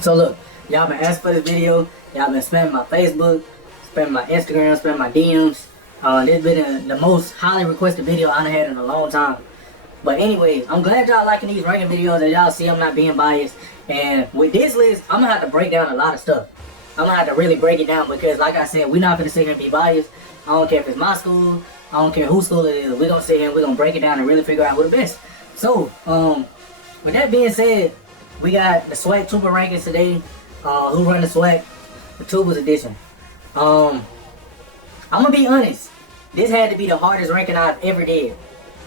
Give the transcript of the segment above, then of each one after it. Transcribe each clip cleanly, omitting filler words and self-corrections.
So look, y'all been asking for this video. Y'all been spamming my Facebook, spamming my Instagram, spamming my DMs. This been the most highly requested video I done had in a long time. But anyways, I'm glad y'all liking these ranking videos. As y'all see, I'm not being biased. And with this list, I'm gonna have to break down a lot of stuff. I'm gonna have to really break it down because, like I said, we're not gonna sit here and be biased. I don't care if it's my school. I don't care whose school it is. We're gonna sit here and we're gonna break it down and really figure out who the best. So, with that being said, we got the Swac Tuba rankings today. Who run the Swac? The Tubas edition. I'm gonna be honest. This had to be the hardest ranking I've ever did.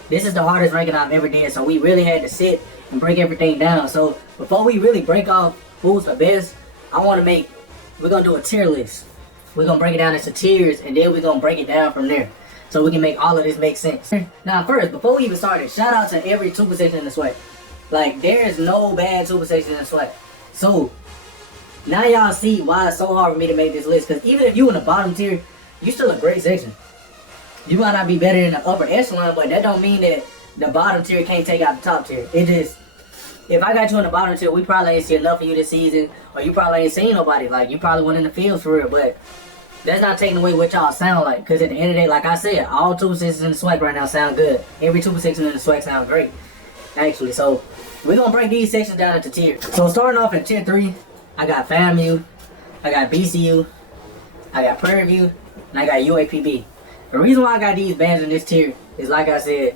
This is the hardest ranking I've ever did. So we really had to sit and break everything down. So before we really break off who's the best, we're gonna do a tier list. We're gonna break it down into tiers, and then we're gonna break it down from there, so we can make all of this make sense. Now first, before we even started, shout out to every tuba section in the Swac. Like, there is no bad tuba section in the Swac. So now y'all see why it's so hard for me to make this list. Because even if you in the bottom tier, you still a great section. You might not be better than the upper echelon, but that don't mean that the bottom tier can't take out the top tier. It just, if I got you in the bottom tier, we probably ain't seen enough of you this season, or you probably ain't seen nobody. Like, you probably went in the fields for real, but that's not taking away what y'all sound like. Because at the end of the day, like I said, all tuba sections in the Swac right now sound good. Every tuba section in the Swac sound great, actually. So we're gonna break these sections down into tiers. So starting off in tier 3, I got FAMU, I got BCU, I got Prairie View, and I got UAPB. The reason why I got these bands in this tier is, like I said,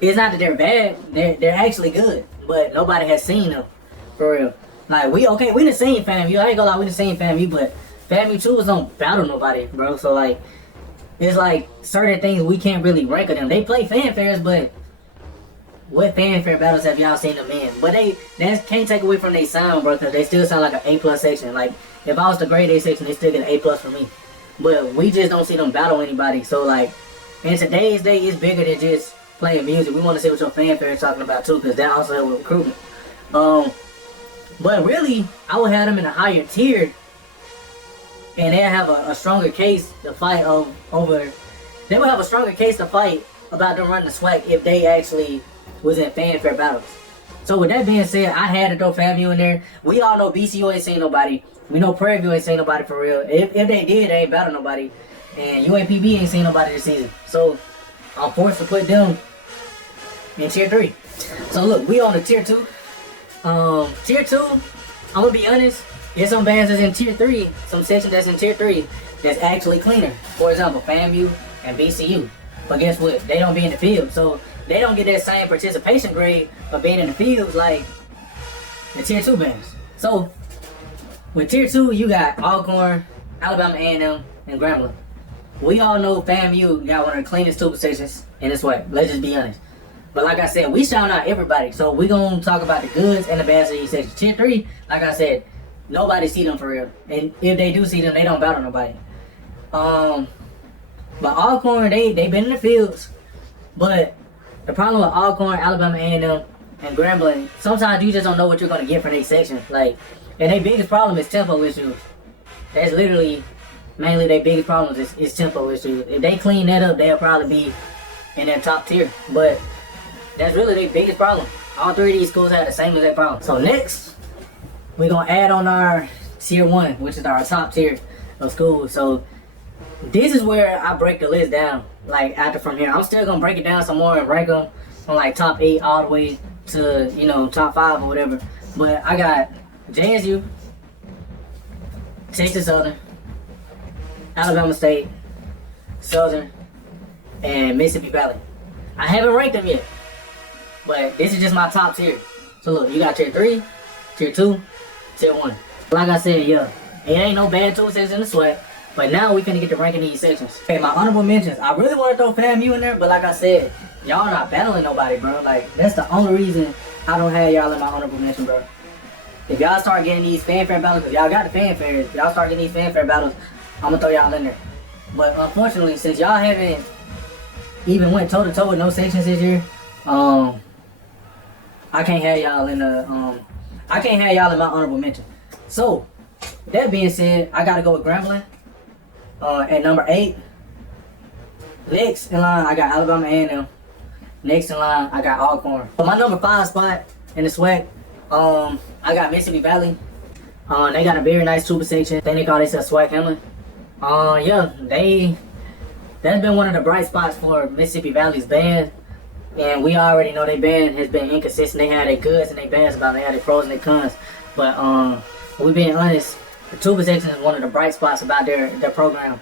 it's not that they're bad, they're actually good, but nobody has seen them, for real. Like, we done seen FAMU, I ain't gonna lie, we done seen FAMU, but FAMU tubas don't battle nobody, bro. So like, it's like certain things we can't really rank of them. They play fanfares, but what fanfare battles have y'all seen them in? But that can't take away from their sound, bro, because they still sound like an A+ section. Like, if I was to grade A section, they still get an A+ for me. But we just don't see them battle anybody. So like, in today's day, it's bigger than just playing music. We want to see what your fanfare is talking about too, because that also helps with recruitment. But really, I would have them in a higher tier, and they'll have a stronger case to fight over. They would have a stronger case to fight about them running the Swac if they actually was in fanfare battles. So with that being said, I had to throw FAMU in there. We all know BCU ain't seen nobody. We know Prairie View ain't seen nobody for real. If they did, they ain't battle nobody. And UAPB ain't seen nobody this season. So I'm forced to put them in tier 3. So look, we on the tier 2. Tier 2, I'm gonna be honest, there's some bands that's in tier 3, some sections that's in tier 3 that's actually cleaner. For example, FAMU and BCU. But guess what? They don't be in the field. So they don't get that same participation grade for being in the fields like the tier 2 bands. So with tier 2, you got Alcorn, Alabama A&M, and Grambling. We all know FAMU got one of the cleanest tuba sections in this way. Let's just be honest. But like I said, we shout out everybody. So we're going to talk about the goods and the bads of these sections. Tier 3, like I said, nobody see them for real. And if they do see them, they don't battle nobody. But Alcorn, they been in the fields. But the problem with Alcorn, Alabama A&M, and Grambling, sometimes you just don't know what you're going to get from these sections. Like, and their biggest problem is tempo issues. That's literally, mainly their biggest problem is tempo issues. If they clean that up, they'll probably be in that top tier. But that's really their biggest problem. All 3 of these schools have the same exact problem. So next, we're going to add on our tier 1, which is our top tier of schools. So this is where I break the list down. Like, after from here, I'm still going to break it down some more and rank them from like top 8 all the way to, you know, top 5 or whatever. But I got JSU, Texas Southern, Alabama State, Southern, and Mississippi Valley. I haven't ranked them yet, but this is just my top tier. So look, you got tier 3, tier 2, tier 1. Like I said, yeah, it ain't no bad tuba sections in the Swac, but now we finna get to ranking these sections. Okay, my honorable mentions. I really want to throw FAMU in there, but like I said, y'all not battling nobody, bro. Like, that's the only reason I don't have y'all in my honorable mention, bro. If y'all start getting these fanfare battles, because y'all got the fanfares, if y'all start getting these fanfare battles, I'm going to throw y'all in there. But unfortunately, since y'all haven't even went toe-to-toe with no sections this year, I can't have y'all in the, I can't have y'all in my honorable mention. So, with that being said, I got to go with Grambling at number 8. Next in line, I got Alabama A&M. Next in line, I got Alcorn. For my number 5 spot in the Swac, I got Mississippi Valley. They got a very nice tuba section. I think they call themselves Swac Marching. Yeah, that's been one of the bright spots for Mississippi Valley's band. And we already know their band has been inconsistent. They had their goods and their bands about it. They had their pros and their cons. But we being honest, the tuba section is one of the bright spots about their program.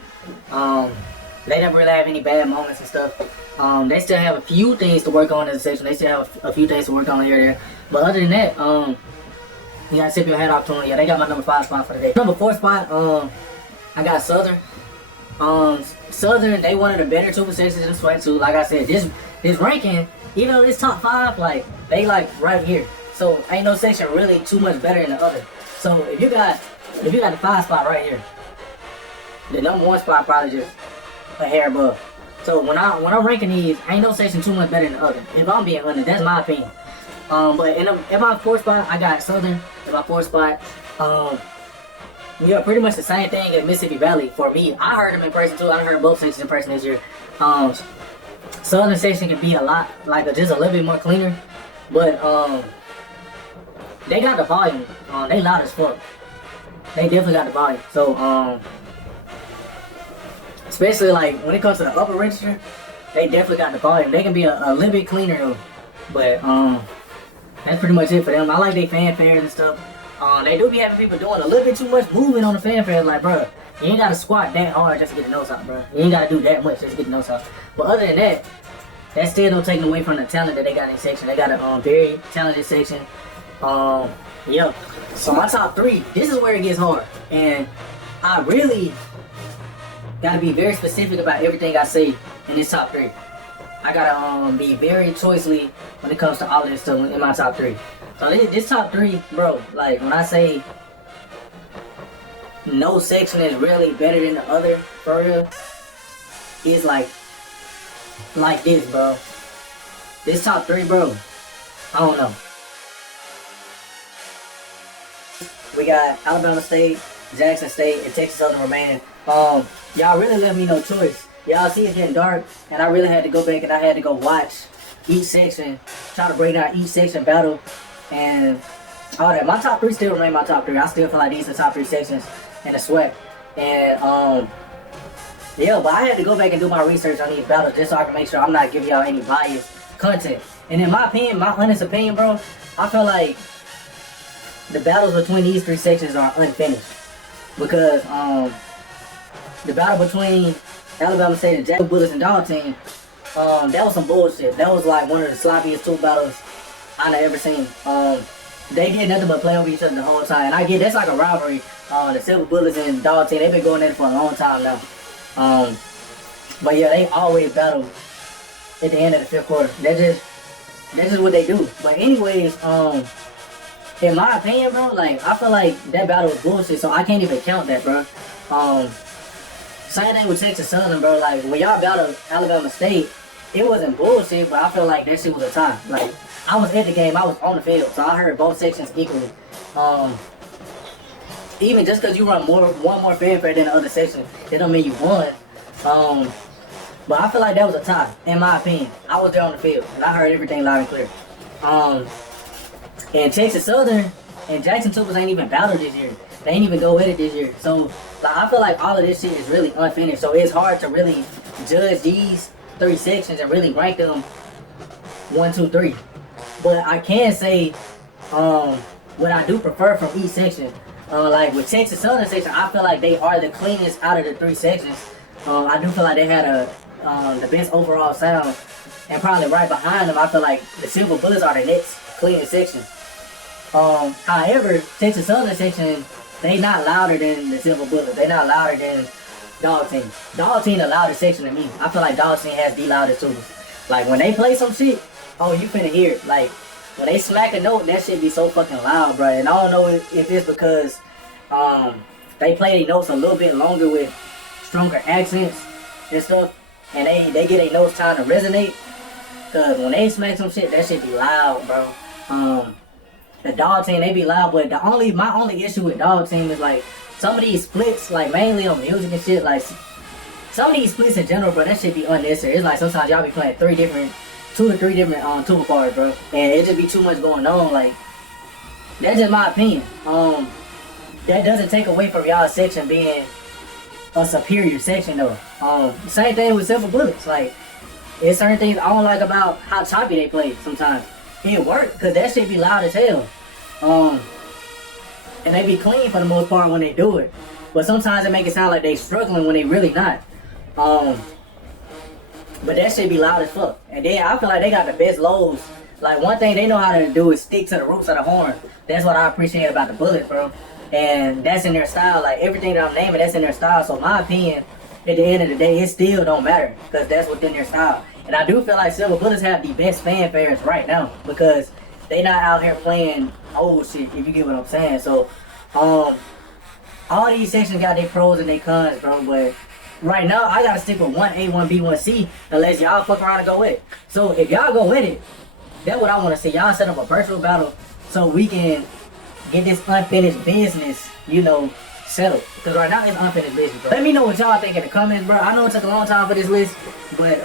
They never really have any bad moments and stuff. They still have a few things to work on in the section. They still have a few things to work on here and there. But other than that, you gotta tip your hat off to them. Yeah, they got my number 5 spot for the day. Number 4 spot, I got Southern. Southern, they one of the better tuba sections in Swac too. Like I said, this ranking, even though it's top 5, like they like right here. So ain't no section really too much better than the other. So if you got the 5 spot right here, the number 1 spot probably just a hair above. So when I'm ranking these, ain't no section too much better than the other. If I'm being honest, that's my opinion. But in my 4th spot, I got Southern in my 4th spot. Yeah, pretty much the same thing as Mississippi Valley for me. I heard them in person too. I heard both sections in person this year. Southern section can be a lot, like just a little bit more cleaner, but they got the volume. They loud as fuck. They definitely got the volume. So especially like when it comes to the upper register, they definitely got the volume. They can be a little bit cleaner though, but that's pretty much it for them. I like their fanfares and stuff. They do be having people doing a little bit too much moving on the fanfare. Like, bro, you ain't gotta squat that hard just to get the notes out, bro. You ain't gotta do that much just to get the notes out. But other than that, that still don't take away from the talent that they got in the section. They got a very talented section. Yeah. So my top 3, this is where it gets hard, and I really gotta be very specific about everything I say in this top 3. I gotta be very choicely when it comes to all of this stuff in my top 3. So this top 3, bro, like when I say no section is really better than the other, for real, it's like this, bro. This top 3, bro, I don't know. We got Alabama State, Jackson State, and Texas Southern remaining. Y'all really left me no choice. Y'all see it's getting dark, and I really had to go back and I had to go watch each section, try to break down each section battle, and all that. My top 3 still remain my top 3. I still feel like these are the top 3 sections in the SWAC. And yeah, but I had to go back and do my research on these battles just so I can make sure I'm not giving y'all any biased content. And in my opinion, my honest opinion, bro, I feel like the battles between these 3 sections are unfinished. Because the battle between Alabama State and Jackson Bullets and Dog Team, that was some bullshit. That was like one of the sloppiest tuba battles I've ever seen. They did nothing but play over each other the whole time. And I get that's like a rivalry. The Silver Bullets and Dog Team, they've been going at it for a long time now. But yeah, they always battle at the end of the 5th quarter. That's just what they do. But anyways, in my opinion, bro, like I feel like that battle was bullshit, so I can't even count that, bro. Same thing with Texas Southern, bro. Like when y'all battled Alabama State, it wasn't bullshit, but I feel like that shit was a tie. Like I was at the game, I was on the field, so I heard both sections equally. Even just because you run one more fanfare than the other section, that don't mean you won. But I feel like that was a tie, in my opinion. I was there on the field, and I heard everything loud and clear. And Texas Southern and Jackson Tubas ain't even battled this year. They ain't even go at it this year. So like, I feel like all of this shit is really unfinished. So it's hard to really judge these 3 sections and really rank them 1, 2, 3. But I can say what I do prefer from each section. Like with Texas Southern section, I feel like they are the cleanest out of the 3 sections. I do feel like they had the best overall sound. And probably right behind them, I feel like the Silver Bullets are the next cleanest section. However, Texas Southern section, they not louder than the Silver Bullets. They not louder than Dog Team. Dog Team the loudest section to me. I feel like Dog Team has the loudest too. Like when they play some shit, oh you finna hear it. Like when they smack a note, that shit be so fucking loud, bro. And I don't know if it's because they play their notes a little bit longer with stronger accents and stuff, and they get their notes time to resonate. Cause when they smack some shit, that shit be loud, bro. The Dog Team, they be loud, but my only issue with Dog Team is like some of these splits, like mainly on music and shit, like some of these splits in general, bro, that shit be unnecessary. It's like sometimes y'all be playing 2 to 3 different tuba parts, bro, and it just be too much going on. Like That's just my opinion. That doesn't take away from y'all section being a superior section though. Same thing with silver bullets. Like, there's certain things I don't like about how choppy they play sometimes. It work, cause that shit be loud as hell. And they be clean for the most part when they do it. But sometimes it make it sound like they struggling when they really not. But that shit be loud as fuck. And then I feel like they got the best lows. Like, one thing they know how to do is stick to the roots of the horn. That's what I appreciate about the bullet, bro. And that's in their style. Like, everything that I'm naming, that's in their style. So my opinion, at the end of the day, it still don't matter, because that's within their style. And I do feel like silver bullets have the best fanfares right now, because they not out here playing old shit, if you get what I'm saying. So all these sections got their pros and their cons, bro. But right now, I gotta stick with 1A, 1B, 1C, unless y'all fuck around and go with it. So if y'all go with it, that's what I want to see. Y'all set up a virtual battle so we can get this unfinished business, you know, settled. Because right now it's unfinished business, bro. Let me know what y'all think in the comments, bro. I know it took a long time for this list, but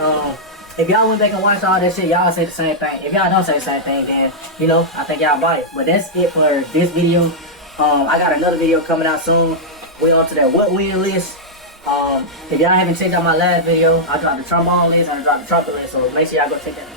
if y'all went back and watched all that shit, y'all say the same thing. If y'all don't say the same thing, then, you know, I think y'all bought it. But that's it for this video. I got another video coming out soon. We on to that what win list. If y'all haven't checked out my last video, I dropped the trombone list and I dropped the trumpet list, so make sure y'all go check that out.